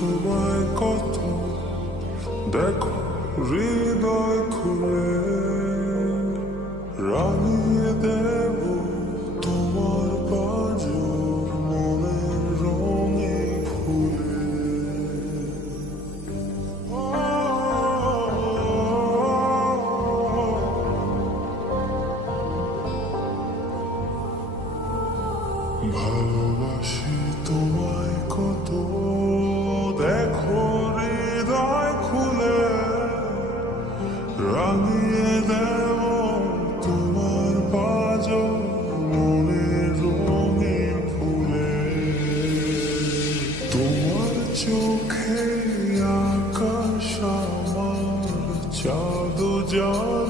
তোমায় কত দেখো হৃদয় খুলে রাঙিয়ে দেব তোমার পাঁজর মনের রঙে ফুলে। ভালোবাসি তোমায় কত দেখো হৃদয় খুলে রাঙিয়ে দেব তোমার পাঁজর মনের রঙিন ফুলে। তোমার চোখে আকাশ আমার চাঁদ জান